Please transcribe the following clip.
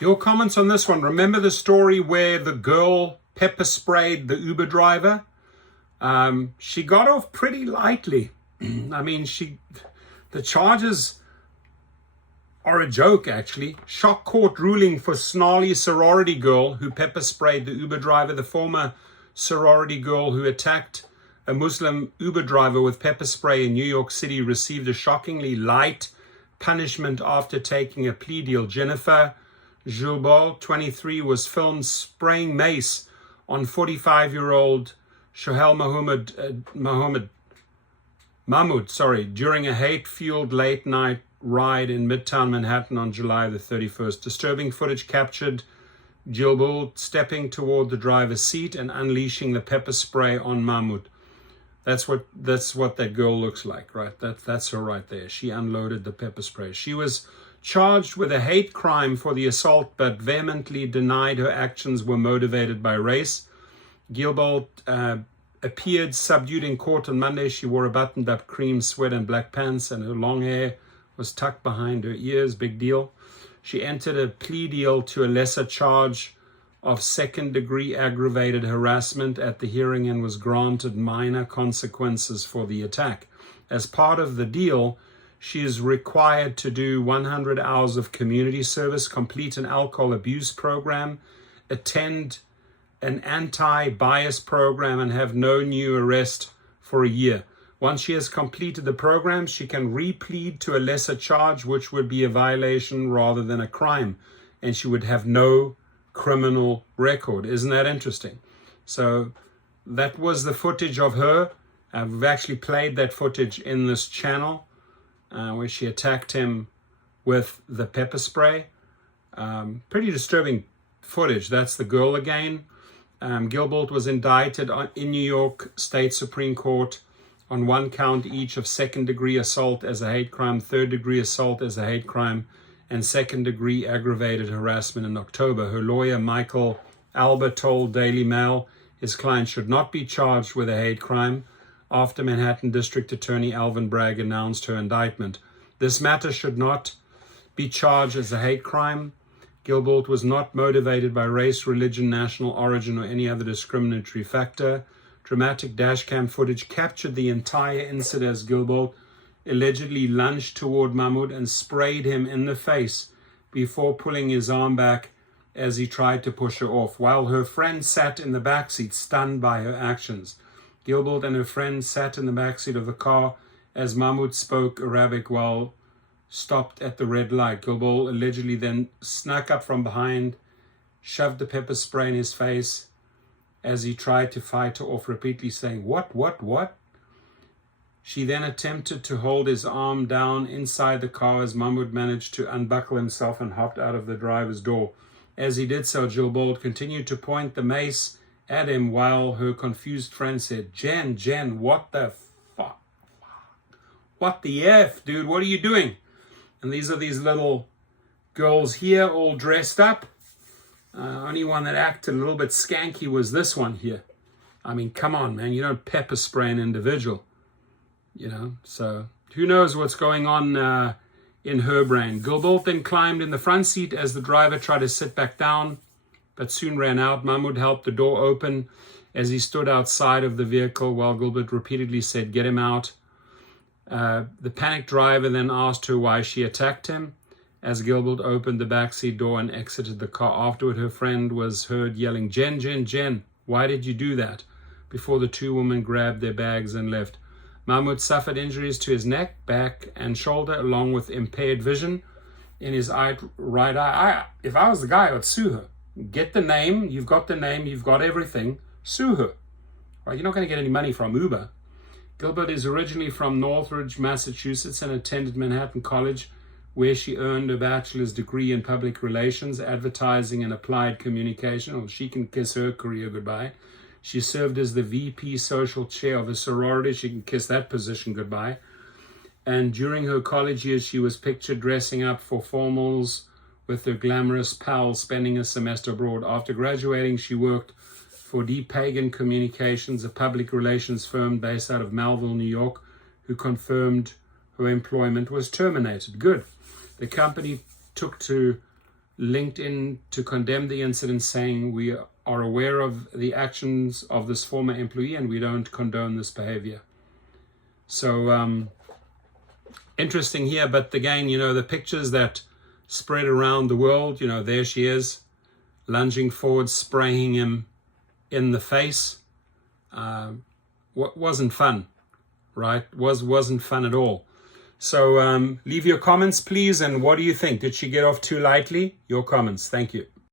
Your comments on this one. Remember the story where the girl pepper sprayed the Uber driver? She got off pretty lightly. I mean, the charges are a joke, actually. Shock court ruling for snarly sorority girl who pepper sprayed the Uber driver. The former sorority girl who attacked a Muslim Uber driver with pepper spray in New York City received a shockingly light punishment after taking a plea deal. Jennifer Gilbert, 23, was filmed spraying mace on 45-year-old Shohail Mahmoud, during a hate-fueled late-night ride in Midtown Manhattan on July the 31st. Disturbing footage captured Gilbert stepping toward the driver's seat and unleashing the pepper spray on Mahmoud. That's what that girl looks like, right? That's her right there. She unloaded the pepper spray. She was charged with a hate crime for the assault, but vehemently denied her actions were motivated by race. Gilbert appeared subdued in court on Monday. She wore a buttoned-up cream sweat and black pants, and her long hair was tucked behind her ears. Big deal. She entered a plea deal to a lesser charge of second-degree aggravated harassment at the hearing and was granted minor consequences for the attack. As part of the deal, she is required to do 100 hours of community service, complete an alcohol abuse program, attend an anti-bias program, and have no new arrest for a year. Once she has completed the program, she can replead to a lesser charge, which would be a violation rather than a crime, and she would have no criminal record. Isn't that interesting? So that was the footage of her. We've actually played that footage in this channel where she attacked him with the pepper spray. Pretty disturbing footage. That's the girl again. Gilbert was indicted in New York State Supreme Court on one count each of second-degree assault as a hate crime, third-degree assault as a hate crime, and second-degree aggravated harassment in October. Her lawyer, Michael Alba, told Daily Mail his client should not be charged with a hate crime after Manhattan District Attorney Alvin Bragg announced her indictment. This matter should not be charged as a hate crime. Gilbert was not motivated by race, religion, national origin, or any other discriminatory factor. Dramatic dashcam footage captured the entire incident as Gilbert allegedly lunged toward Mahmoud and sprayed him in the face before pulling his arm back as he tried to push her off, while her friend sat in the backseat, stunned by her actions. Gilbert and her friend sat in the backseat of the car as Mahmoud spoke Arabic while stopped at the red light. Gilbert allegedly then snuck up from behind, shoved the pepper spray in his face as he tried to fight her off, repeatedly saying, What? She then attempted to hold his arm down inside the car as Mahmoud managed to unbuckle himself and hopped out of the driver's door. As he did so, Gilbert continued to point the mace at him while her confused friend said, Jen, what the fuck? What the F, dude? What are you doing? And these are these little girls here all dressed up. Only one that acted a little bit skanky was this one here. I mean, come on, man. You don't pepper spray an individual. So who knows what's going on in her brain. Gilbert then climbed in the front seat as the driver tried to sit back down, but soon ran out. Mahmoud helped the door open as he stood outside of the vehicle while Gilbert repeatedly said, Get him out. The panicked driver then asked her why she attacked him. As Gilbert opened the backseat door and exited the car afterward, her friend was heard yelling, Jen, why did you do that? Before the two women grabbed their bags and left. Mahmoud suffered injuries to his neck, back, and shoulder, along with impaired vision in his right eye. If I was the guy, I would sue her. Get the name, you've got everything, sue her. Right? You're not going to get any money from Uber. Gilbert is originally from Northridge, Massachusetts, and attended Manhattan College, where she earned a bachelor's degree in public relations, advertising, and applied communication. Well, she can kiss her career goodbye. She served as the VP social chair of a sorority. She can kiss that position goodbye. And during her college years, she was pictured dressing up for formals with her glamorous pals, spending a semester abroad. After graduating, she worked for Deep Pagan Communications, a public relations firm based out of Melville, New York, who confirmed her employment was terminated. Good. The company took to LinkedIn to condemn the incident, saying we are aware of the actions of this former employee and we don't condone this behavior. So interesting here, but again, the pictures that spread around the world, there she is, lunging forward, spraying him in the face. Wasn't fun, right? Wasn't fun at all. So leave your comments, please. And what do you think? Did she get off too lightly? Your comments. Thank you.